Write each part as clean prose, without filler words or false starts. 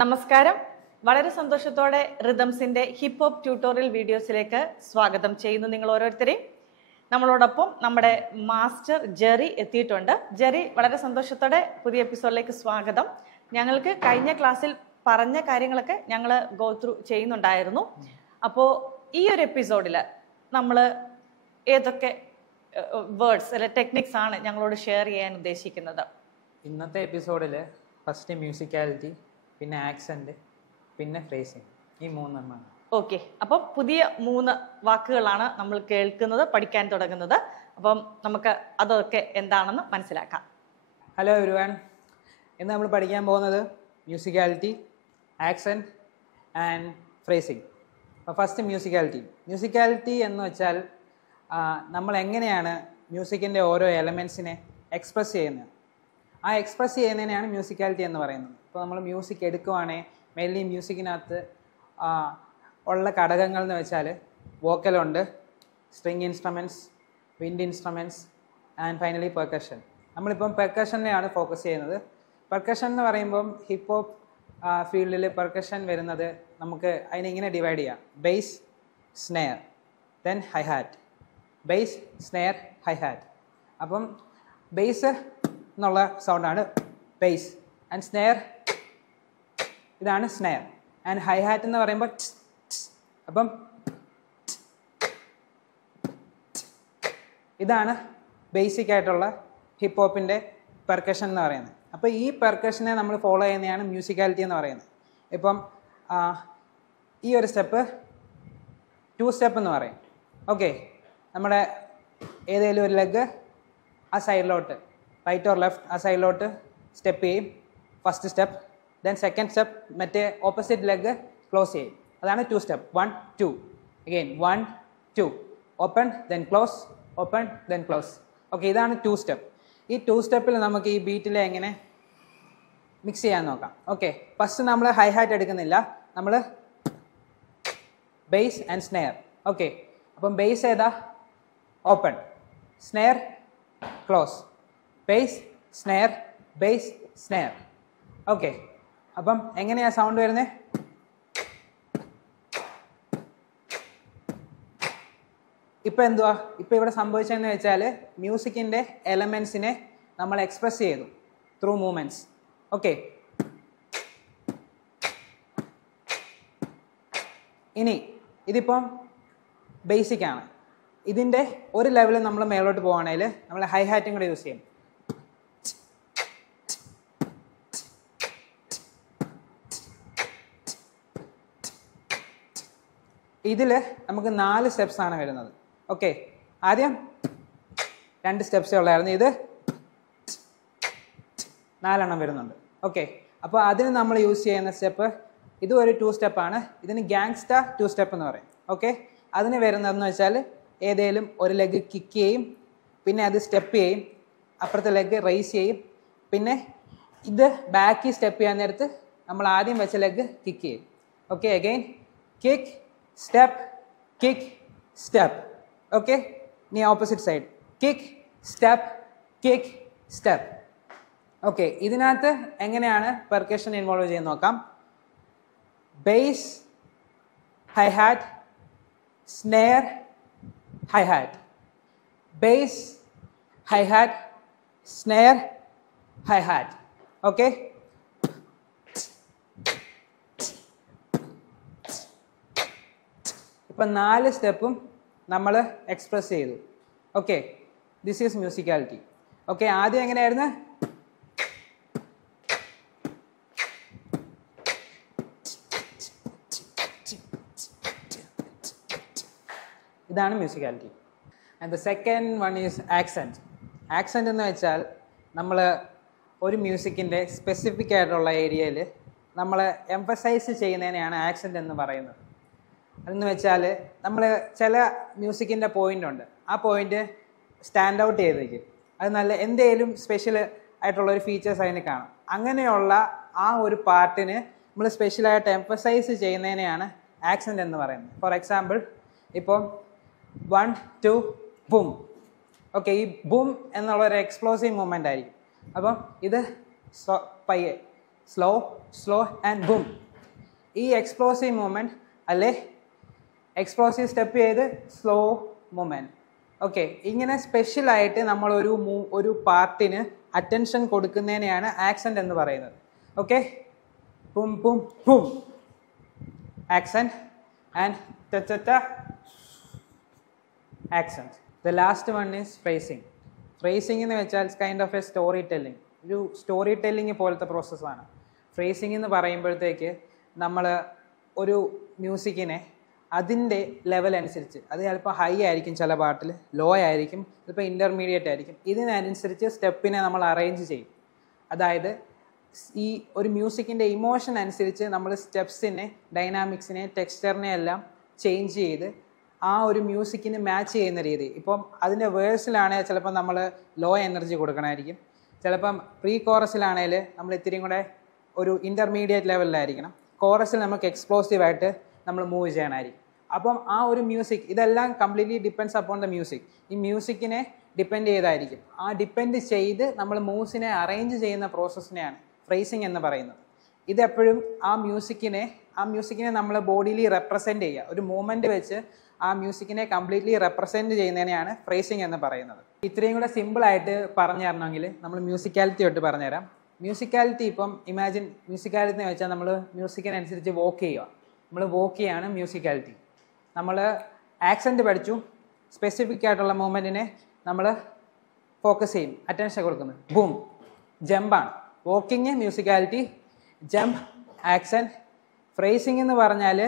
നമസ്കാരം. വളരെ സന്തോഷത്തോടെ റിതംസിന്റെ ഹിപ്പ് ഹോപ്പ് ട്യൂട്ടോറിയൽ വീഡിയോസിലേക്ക് സ്വാഗതം ചെയ്യുന്നു നിങ്ങൾ ഓരോരുത്തരെയും. നമ്മളോടൊപ്പം നമ്മുടെ മാസ്റ്റർ ജെറി എത്തിയിട്ടുണ്ട്. ജെറി, വളരെ സന്തോഷത്തോടെ പുതിയ എപ്പിസോഡിലേക്ക് സ്വാഗതം. ഞങ്ങൾക്ക് കഴിഞ്ഞ ക്ലാസ്സിൽ പറഞ്ഞ കാര്യങ്ങളൊക്കെ ഞങ്ങൾ ഗോ ത്രൂ ചെയ്യുന്നുണ്ടായിരുന്നു. അപ്പോൾ ഈ ഒരു എപ്പിസോഡിൽ നമ്മൾ ഏതൊക്കെ വേർഡ്സ് അല്ലെ ടെക്നിക്സ് ആണ് ഞങ്ങളോട് ഷെയർ ചെയ്യാൻ ഉദ്ദേശിക്കുന്നത്? ഇന്നത്തെ എപ്പിസോഡിൽ ഫസ്റ്റ് മ്യൂസിക്കാലിറ്റി, പിന്നെ ആക്സെന്റ്, പിന്നെ ഫ്രേസിങ്, ഈ മൂന്നെണ്ണമാണ്. ഓക്കെ, അപ്പം പുതിയ 3 വാക്കുകളാണ് നമ്മൾ കേൾക്കുന്നത്, പഠിക്കാൻ തുടങ്ങുന്നത്. അപ്പം നമുക്ക് അതൊക്കെ എന്താണെന്ന് മനസ്സിലാക്കാം. ഹലോ എവരിവൺ, ഇന്ന് നമ്മൾ പഠിക്കാൻ പോകുന്നത് മ്യൂസിക്കാലിറ്റി, ആക്സെന്റ് ആൻഡ് ഫ്രേസിങ്. അപ്പോൾ ഫസ്റ്റ് മ്യൂസിക്കാലിറ്റി എന്ന് വെച്ചാൽ നമ്മൾ എങ്ങനെയാണ് മ്യൂസിക്കിൻ്റെ ഓരോ എലമെൻസിനെ എക്സ്പ്രസ് ചെയ്യുന്നത്. ആ എക്സ്പ്രസ് ചെയ്യുന്നതിനെയാണ് മ്യൂസിക്കാലിറ്റി എന്ന് പറയുന്നത്. ഇപ്പോൾ നമ്മൾ മ്യൂസിക് എടുക്കുവാണെങ്കിൽ മെയിൻലി മ്യൂസിക്കിനകത്ത് ഉള്ള ഘടകങ്ങൾ എന്ന് വെച്ചാൽ വോക്കലുണ്ട്, string instruments, wind instruments and finally percussion. നമ്മളിപ്പം പെർക്കഷനിലാണ് ഫോക്കസ് ചെയ്യുന്നത്. പെർക്കഷൻ എന്ന് പറയുമ്പം ഹിപ്പ് ഹോപ്പ് ഫീൽഡിൽ പെർക്കഷൻ വരുന്നത് നമുക്ക് അതിനെ ഇങ്ങനെ ഡിവൈഡ് ചെയ്യാം: base, snare, then high hat. Base, snare, hi hat. അപ്പം ബേസ് എന്നുള്ള സൗണ്ടാണ് ബേസ്, ആൻഡ് സ്നെയർ ഇതാണ് സ്നെയർ, ആൻഡ് ഹൈ ഹാറ്റ് എന്ന് പറയുമ്പോൾ അപ്പം ഇതാണ് ബേസിക് ആയിട്ടുള്ള ഹിപ്പ് ഹോപ്പിൻ്റെ പെർക്കഷൻ എന്ന് പറയുന്നത്. അപ്പോൾ ഈ പെർക്കഷനെ നമ്മൾ ഫോളോ ചെയ്യുന്നതാണ് മ്യൂസിക്കാലിറ്റി എന്ന് പറയുന്നത്. ഇപ്പം ഈ ഒരു സ്റ്റെപ്പ് 2 സ്റ്റെപ്പ് എന്ന് പറയും. ഓക്കെ, നമ്മുടെ ഏതെങ്കിലും ഒരു ലെഗ് ആ സൈഡിലോട്ട്, റൈറ്റ് ഓർ ലെഫ്റ്റ്, ആ സൈഡിലോട്ട് സ്റ്റെപ്പ് ചെയ്യും, first step. Then second step മറ്റേ ഓപ്പോസിറ്റ് ലെഗ് ക്ലോസ് ചെയ്യും. അതാണ് 2 step. 1 2 again 1 2 open then close, open then close. Okay, ഇതാണ് 2 സ്റ്റെപ്പ്. ഈ 2 സ്റ്റെപ്പിൽ നമുക്ക് ഈ ബീറ്റിൽ എങ്ങനെ മിക്സ് ചെയ്യാൻ നോക്കാം. ഓക്കെ, ഫസ്റ്റ് നമ്മൾ ഹൈ ഹാറ്റ് എടുക്കുന്നില്ല, നമ്മൾ ബേസ് ആൻഡ് സ്നെയർ. ഓക്കെ, അപ്പം ബേസ് ഏതാ? Open, snare close, base snare, base snare. Okay, അപ്പം എങ്ങനെയാണ് സൗണ്ട് വരുന്നത്? ഇപ്പം എന്തുവാ ഇപ്പം ഇവിടെ സംഭവിച്ചതെന്ന് വെച്ചാൽ മ്യൂസിക്കിൻ്റെ എലമെൻസിനെ നമ്മൾ എക്സ്പ്രസ് ചെയ്തു ത്രൂ മൂവ്മെൻറ്റ്സ്. ഓക്കെ, ഇനി ഇതിപ്പം ബേസിക്കാണ്. ഇതിൻ്റെ ഒരു ലെവലിൽ നമ്മൾ മേലോട്ട് പോകുകയാണെങ്കിൽ നമ്മൾ ഹൈ ഹാറ്റും കൂടെ യൂസ് ചെയ്യും. ഇതിൽ നമുക്ക് 4 സ്റ്റെപ്സാണ് വരുന്നത്. ഓക്കെ, ആദ്യം 2 സ്റ്റെപ്സേ ഉള്ളായിരുന്നു, ഇത് 4 എണ്ണം വരുന്നുണ്ട്. ഓക്കെ, അപ്പോൾ അതിന് നമ്മൾ യൂസ് ചെയ്യുന്ന സ്റ്റെപ്പ് ഇത് ഒരു 2 സ്റ്റെപ്പാണ്. ഇതിന് ഗാങ്സ്റ്റർ 2 സ്റ്റെപ്പ് എന്ന് പറയും. ഓക്കെ, അതിന് വരുന്നതെന്ന് വെച്ചാൽ ഏതെങ്കിലും ഒരു ലെഗ് കിക്ക് ചെയ്യും, പിന്നെ അത് സ്റ്റെപ്പ് ചെയ്യും, അപ്പുറത്തെ ലെഗ് റേസ് ചെയ്യും, പിന്നെ ഇത് ബാക്കി സ്റ്റെപ്പ് ചെയ്യാൻ നേരത്ത് നമ്മൾ ആദ്യം വെച്ച ലെഗ് കിക്ക് ചെയ്യും. Okay, again kick step, kick step. Okay, ഇനി opposite side kick step, kick step. Okay, ഇതിനകത്ത് എങ്ങനെയാണ് പെർക്കഷൻ ഇൻവോൾവ് ചെയ്യാൻ നോക്കാം. Bass, hi hat, snare, hi hat, bass, hi hat, snare, hi hat. Okay, ഇപ്പം 4 സ്റ്റെപ്പും നമ്മൾ express ചെയ്തു. Okay, this is musicality. Okay, ആദ്യം എങ്ങനെയായിരുന്നു? ഇതാണ് musicality. And the second one is accent. Accent എന്ന് വെച്ചാൽ നമ്മൾ ഒരു മ്യൂസിക്കിൻ്റെ സ്പെസിഫിക് ആയിട്ടുള്ള ഏരിയയിൽ നമ്മൾ എംഫസൈസ് ചെയ്യുന്നതിനെയാണ് ആക്സെൻറ്റ് എന്ന് പറയുന്നത്. അതെന്ന് വെച്ചാൽ നമ്മൾ ചില മ്യൂസിക്കിൻ്റെ പോയിൻ്റ് ഉണ്ട്, ആ പോയിൻ്റ് സ്റ്റാൻഡ് ഔട്ട് ചെയ്തിരിക്കും, അത് നല്ല എന്തെങ്കിലും സ്പെഷ്യൽ ആയിട്ടുള്ള ഒരു ഫീച്ചേഴ്സ് അതിന് കാണും. അങ്ങനെയുള്ള ആ ഒരു പാർട്ടിന് നമ്മൾ സ്പെഷ്യലായിട്ട് എംഫസൈസ് ചെയ്യുന്നതിനെയാണ് ആക്സെൻറ്റ് എന്ന് പറയുന്നത്. ഫോർ എക്സാമ്പിൾ, ഇപ്പം 1 2 ബൂം. ഓക്കെ, ഈ ബൂം എന്നുള്ള ഒരു എക്സ്പ്ലോസീവ് മൂവ്മെൻ്റ് ആയിരിക്കും. അപ്പം ഇത് പയ്യെ സ്ലോ ആൻഡ് ബൂം. ഈ എക്സ്പ്ലോസീവ് മൂവ്മെൻറ്റ് അല്ലേ എക്സ്പ്ലോസീവ് സ്റ്റെപ്പ് ചെയ്ത് സ്ലോ മൂവ്മെൻറ്റ്. ഓക്കെ, ഇങ്ങനെ സ്പെഷ്യലായിട്ട് ഒരു പാർട്ടിന് അറ്റൻഷൻ കൊടുക്കുന്നതിനെയാണ് ആക്സെൻറ്റ് എന്ന് പറയുന്നത്. ഓക്കെ, പും പും പും accent and accent. The last one is phrasing. Phrasing എന്ന് വെച്ചാൽ kind of a story telling, ഒരു സ്റ്റോറി ടെല്ലിങ് പോലത്തെ പ്രോസസ്സാണ്. ഫ്രേസിംഗ് എന്ന് പറയുമ്പോഴത്തേക്ക് നമ്മൾ ഒരു മ്യൂസിക്കിനെ അതിൻ്റെ ലെവൽ അനുസരിച്ച്, അത് ചിലപ്പോൾ ഹൈ ആയിരിക്കും, ചില പാട്ടിൽ ലോ ആയിരിക്കും, ചിലപ്പോൾ ഇൻ്റർമീഡിയറ്റ് ആയിരിക്കും, ഇതിനനുസരിച്ച് സ്റ്റെപ്പിനെ നമ്മൾ അറേഞ്ച് ചെയ്യും. അതായത് ഈ ഒരു മ്യൂസിക്കിൻ്റെ ഇമോഷൻ അനുസരിച്ച് നമ്മൾ സ്റ്റെപ്സിനെ, ഡൈനാമിക്സിനെ, ടെക്സ്ചറിനെ എല്ലാം ചേഞ്ച് ചെയ്ത് ആ ഒരു മ്യൂസിക്കിന് മാച്ച് ചെയ്യുന്ന രീതി. ഇപ്പം അതിൻ്റെ വേഴ്സിലാണെങ്കിൽ ചിലപ്പോൾ നമ്മൾ ലോ എനർജി കൊടുക്കണമായിരിക്കും, ചിലപ്പം പ്രീ കോറസിലാണെങ്കിൽ നമ്മൾ ഇത്തിരിയും കൂടെ ഒരു ഇൻ്റർമീഡിയറ്റ് ലെവലിലായിരിക്കണം, കോറസിൽ നമുക്ക് എക്സ്പ്ലോസീവായിട്ട് നമ്മൾ മൂവ് ചെയ്യണമായിരിക്കും. അപ്പം ആ ഒരു മ്യൂസിക്, ഇതെല്ലാം completely depends upon the music. ഈ മ്യൂസിക്കിനെ ഡിപ്പെൻഡ് ചെയ്തായിരിക്കും. ആ ഡിപ്പെൻഡ് ചെയ്ത് നമ്മൾ മൂവ്സിനെ അറേഞ്ച് ചെയ്യുന്ന പ്രോസസ്സിനെയാണ് ഫ്രേസിങ് എന്ന് പറയുന്നത്. ഇതെപ്പോഴും ആ മ്യൂസിക്കിനെ നമ്മൾ ബോഡിയിൽ റെപ്രസെൻറ്റ് ചെയ്യുക, ഒരു മൂവ്മെൻറ്റ് വെച്ച് ആ മ്യൂസിക്കിനെ കംപ്ലീറ്റ്ലി റെപ്രസെൻറ്റ് ചെയ്യുന്നതിനെയാണ് ഫ്രേസിങ് എന്ന് പറയുന്നത്. ഇത്രയും കൂടെ സിമ്പിളായിട്ട് പറഞ്ഞു തരണമെങ്കിൽ നമ്മൾ മ്യൂസിക്കാലിറ്റി തൊട്ട് പറഞ്ഞുതരാം. മ്യൂസിക്കാലിറ്റി ഇപ്പം ഇമാജിൻ, മ്യൂസിക്കാലിറ്റി എന്ന് വെച്ചാൽ നമ്മൾ മ്യൂസിക്കിനനുസരിച്ച് വോക്ക് ചെയ്യുക, നമ്മൾ വോക്ക് ചെയ്യാണ് മ്യൂസിക്കാലിറ്റി. നമ്മൾ ആക്സെൻറ്റ് പഠിച്ചു, സ്പെസിഫിക് ആയിട്ടുള്ള മൂവ്മെൻറ്റിനെ നമ്മൾ ഫോക്കസ് ചെയ്യും, അറ്റൻഷൻ കൊടുക്കുന്നത്. ബൂം, ജമ്പാണ് walking musicality, jump accent. Phrasing എന്ന് പറഞ്ഞാൽ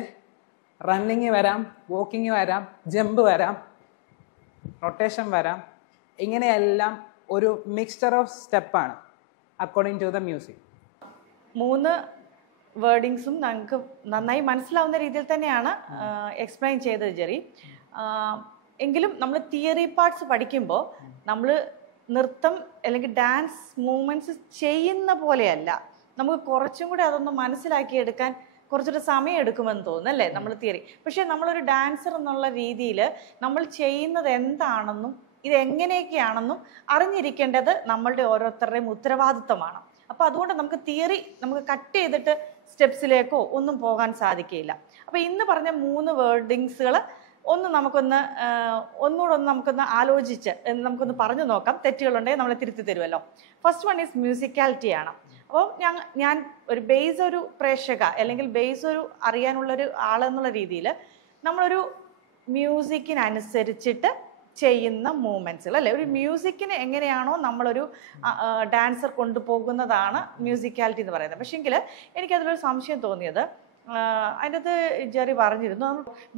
റണ്ണിങ് വരാം, വോക്കിങ് വരാം, ജമ്പ് വരാം, റൊട്ടേഷൻ വരാം, ഇങ്ങനെയെല്ലാം ഒരു മിക്സ്ചർ ഓഫ് സ്റ്റെപ്പാണ് അക്കോർഡിംഗ് ടു ദ മ്യൂസിക്. 3 വേർഡിങ്സും ഞങ്ങൾക്ക് നന്നായി മനസ്സിലാവുന്ന രീതിയിൽ തന്നെയാണ് എക്സ്പ്ലെയിൻ ചെയ്തത് ജെറി. എങ്കിലും നമ്മൾ തിയറി പാർട്സ് പഠിക്കുമ്പോൾ നമ്മൾ നൃത്തം അല്ലെങ്കിൽ ഡാൻസ് മൂവ്മെൻറ്റ്സ് ചെയ്യുന്ന പോലെയല്ല, നമുക്ക് കുറച്ചും കൂടി അതൊന്ന് മനസ്സിലാക്കിയെടുക്കാൻ കുറച്ചൊരു സമയം എടുക്കുമെന്ന് തോന്നുന്നു അല്ലേ നമ്മൾ തിയറി. പക്ഷേ നമ്മളൊരു ഡാൻസർ എന്നുള്ള രീതിയിൽ നമ്മൾ ചെയ്യുന്നത് എന്താണെന്നും ഇത് എങ്ങനെയൊക്കെയാണെന്നും അറിഞ്ഞിരിക്കേണ്ടത് നമ്മളുടെ ഓരോരുത്തരുടെയും ഉത്തരവാദിത്തമാണ്. അപ്പോൾ അതുകൊണ്ട് നമുക്ക് തിയറി നമുക്ക് കട്ട് ചെയ്തിട്ട് സ്റ്റെപ്സിലേക്കോ ഒന്നും പോകാൻ സാധിക്കില്ല. അപ്പോൾ ഇന്ന് പറഞ്ഞ 3 വേർഡിങ്സുകൾ ഒന്നുകൂടെ നമുക്കൊന്ന് ആലോചിച്ച് നമുക്കൊന്ന് പറഞ്ഞു നോക്കാം. തെറ്റുകളുണ്ടെങ്കിൽ നമ്മളെ തിരുത്തി തരുമല്ലോ. ഫസ്റ്റ് വൺ ഈസ് മ്യൂസിക്കാലിറ്റി ആണ്. അപ്പോൾ ഞാൻ ഒരു ബേസ്, ഒരു പ്രേക്ഷക അല്ലെങ്കിൽ ബേസ് ഒരു അറിയാനുള്ളൊരു ആളെന്നുള്ള രീതിയിൽ നമ്മളൊരു മ്യൂസിക്കിനനുസരിച്ചിട്ട് ചെയ്യുന്ന മൂവ്മെൻറ്റ്സുകൾ അല്ലേ, ഒരു മ്യൂസിക്കിന് എങ്ങനെയാണോ നമ്മളൊരു ഡാൻസർ കൊണ്ടുപോകുന്നതാണ് മ്യൂസിക്കാലിറ്റി എന്ന് പറയുന്നത്. പക്ഷേങ്കിൽ എനിക്കതിലൊരു സംശയം തോന്നിയത്, അതിൻ്റെ അകത്ത് ജെറി പറഞ്ഞിരുന്നു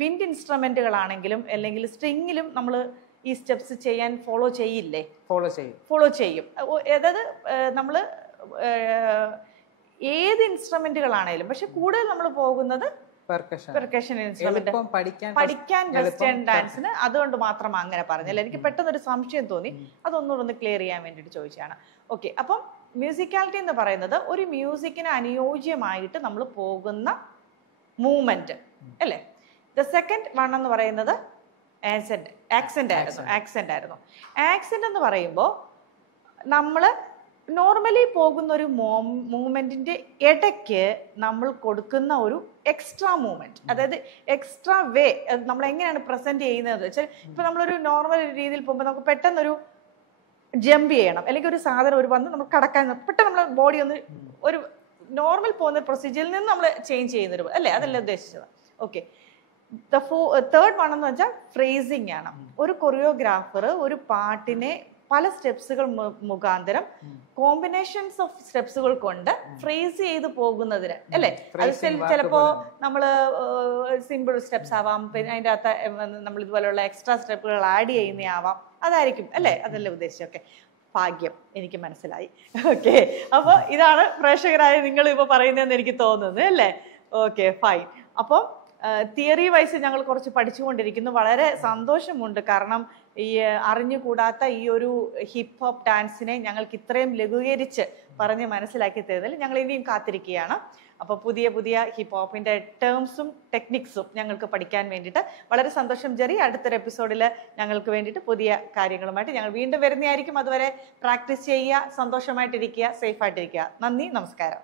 വിൻഡ് ഇൻസ്ട്രുമെൻറ്റുകളാണെങ്കിലും അല്ലെങ്കിൽ സ്ട്രിങ്ങിലും നമ്മൾ ഈ സ്റ്റെപ്സ് ചെയ്യാൻ ഫോളോ ചെയ്യില്ലേ? ഫോളോ ചെയ്യും. അതായത് നമ്മൾ ഏത് ഇൻസ്ട്രുമെൻറ്റുകളാണേലും, പക്ഷെ കൂടുതൽ നമ്മൾ പോകുന്നത് പെർക്കഷൻ ഇൻസ്ട്രുമെന്റ് പഠിക്കാൻ വെസ്റ്റേൺ ഡാൻസിന്. അതുകൊണ്ട് മാത്രം അങ്ങനെ പറഞ്ഞല്ലേ, എനിക്ക് പെട്ടെന്നൊരു സംശയം തോന്നി, അതൊന്നുകൂടെ ക്ലിയർ ചെയ്യാൻ വേണ്ടിയിട്ട് ചോദിച്ചാണ്. ഓക്കെ, അപ്പം മ്യൂസിക്കാലിറ്റി എന്ന് പറയുന്നത് ഒരു മ്യൂസിക്കിന് അനുയോജ്യമായിട്ട് നമ്മൾ പോകുന്ന മൂവ്മെന്റ് അല്ലേ. ദ സെക്കൻഡ് വൺ എന്ന് പറയുന്നത് ആക്സെന്റ് ആയിരുന്നു. ആക്സെന്റ് എന്ന് പറയുമ്പോൾ നമ്മൾ നോർമലി പോകുന്ന ഒരു മൂവ്മെന്റിന്റെ ഇടയ്ക്ക് നമ്മൾ കൊടുക്കുന്ന ഒരു എക്സ്ട്രാ മൂവ്മെന്റ്, അതായത് എക്സ്ട്രാ വേ നമ്മൾ എങ്ങനെയാണ് പ്രസന്റ് ചെയ്യുന്നത് വെച്ചാൽ, ഇപ്പൊ നമ്മളൊരു നോർമൽ രീതിയിൽ പോകുമ്പോൾ നമുക്ക് പെട്ടെന്നൊരു ജമ്പ് ചെയ്യണം, അല്ലെങ്കിൽ ഒരു സാധനം ഒരു വന്ന് നമ്മൾ കടക്കാൻ പെട്ടെന്ന് നമ്മൾ ബോഡി ഒന്ന് ഒരു നോർമൽ പോകുന്ന പ്രൊസീജിയറിൽ നിന്ന് നമ്മൾ ചേഞ്ച് ചെയ്യുന്നൊരു അല്ലേ, അതല്ലേ ഉദ്ദേശിച്ചത്. ഓക്കെ, തേർഡ് വൺ എന്ന് വെച്ചാൽ ഫ്രേസിങ് ആണ്. ഒരു കൊറിയോഗ്രാഫർ ഒരു പാട്ടിനെ പല സ്റ്റെപ്സുകൾ മുഖാന്തരം കോമ്പിനേഷൻസ് ഓഫ് സ്റ്റെപ്സുകൾ കൊണ്ട് ഫ്രേസ് ചെയ്ത് പോകുന്നതിന് അല്ലേ. അത് ചിലപ്പോ നമ്മള് സിമ്പിൾ സ്റ്റെപ്സ് ആവാം, പിന്നെ അതിൻ്റെ അകത്ത് നമ്മൾ ഇതുപോലെയുള്ള എക്സ്ട്രാ സ്റ്റെപ്പുകൾ ആഡ് ചെയ്യുന്ന ആവാം, അതായിരിക്കും അല്ലേ, അതല്ലേ ഉദ്ദേശിച്ചൊക്കെ. ഭാഗ്യം, എനിക്ക് മനസ്സിലായി. ഓക്കെ, അപ്പൊ ഇതാണ് പ്രേക്ഷകരായ നിങ്ങൾ ഇപ്പൊ പറയുന്നതെന്ന് എനിക്ക് തോന്നുന്നത് അല്ലേ. Okay, fine. അപ്പോൾ തിയറി വൈസ് ഞങ്ങൾ കുറച്ച് പഠിച്ചുകൊണ്ടിരിക്കുന്നു. വളരെ സന്തോഷമുണ്ട്, കാരണം ഈ അറിഞ്ഞുകൂടാത്ത ഈ ഒരു ഹിപ്പ് ഹോപ്പ് ഡാൻസിനെ ഞങ്ങൾക്ക് ഇത്രയും ലഘൂകരിച്ച് പറഞ്ഞ് മനസ്സിലാക്കി തരുന്നതിൽ ഞങ്ങൾ ഇനിയും കാത്തിരിക്കുകയാണ്. അപ്പോൾ പുതിയ പുതിയ ഹിപ്പ് ഹോപ്പിൻ്റെ ടേംസും ടെക്നിക്സും ഞങ്ങൾക്ക് പഠിക്കാൻ വേണ്ടിയിട്ട് വളരെ സന്തോഷം ജെറി. അടുത്തൊരു എപ്പിസോഡിൽ ഞങ്ങൾക്ക് വേണ്ടിയിട്ട് പുതിയ കാര്യങ്ങളുമായിട്ട് ഞങ്ങൾ വീണ്ടും വരുന്നതായിരിക്കും. അതുവരെ പ്രാക്ടീസ് ചെയ്യുക, സന്തോഷമായിട്ടിരിക്കുക, സേഫായിട്ടിരിക്കുക. നന്ദി, നമസ്കാരം.